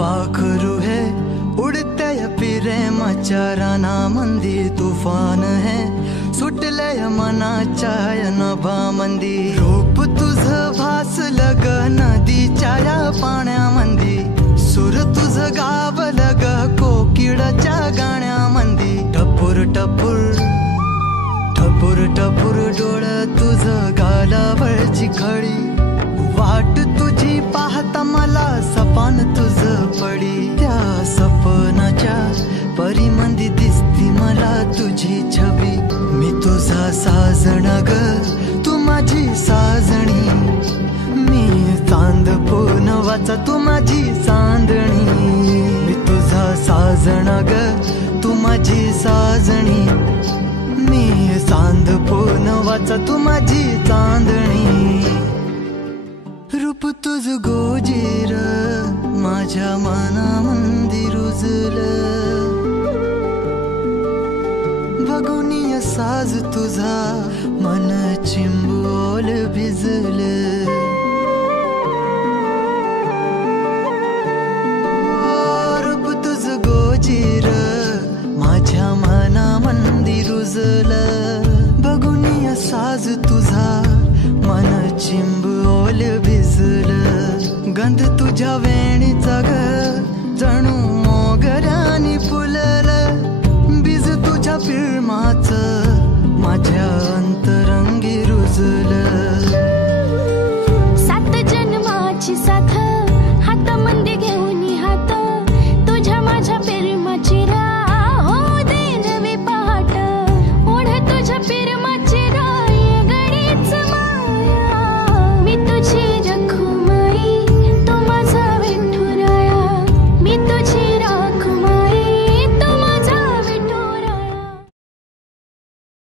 पाखरू है उडते प्रेमाच्या रानामंदी तुफान है सुटले मनाच्या नभामंदी रूप तुझं भासलं ग नदीच्या या पाण्यामंदी सुर तुझं गावलं ग कोकिळाच्या गाण्यामंदी टपूर टपूर टपूर टपूर डोळं तुझं गालावरची खळी वाट तुझी पाहता मला सपान तुझं पडी त्या सपनाच्या परीमंदी दिसती मला तुझी छबी मी तुझा साजणा ग तू माझी साजणी मी चांद पूनवाचा तू माझी चांदणी मी तुझा साजणा ग तू माझी साजणी मी चांद पूनवाचा तू माझी चांदणी रूप तुझ गोजीर माझ्या मनामंदी रुजलं बघुनिया साज तुझा मन चिंबोल भिजलं रूप तुझ गोजीर माझ्या मनामंदी रुजलं बघुनिया साज तुझा मन चिंबोल भिजलं गंध तुझ्या वेणीचा ग जणू मोगऱ्यानी फुललं बीज तुझ्या पिळमाचं माझ्या अंतरंगी रुजलं सात जन्माची साथ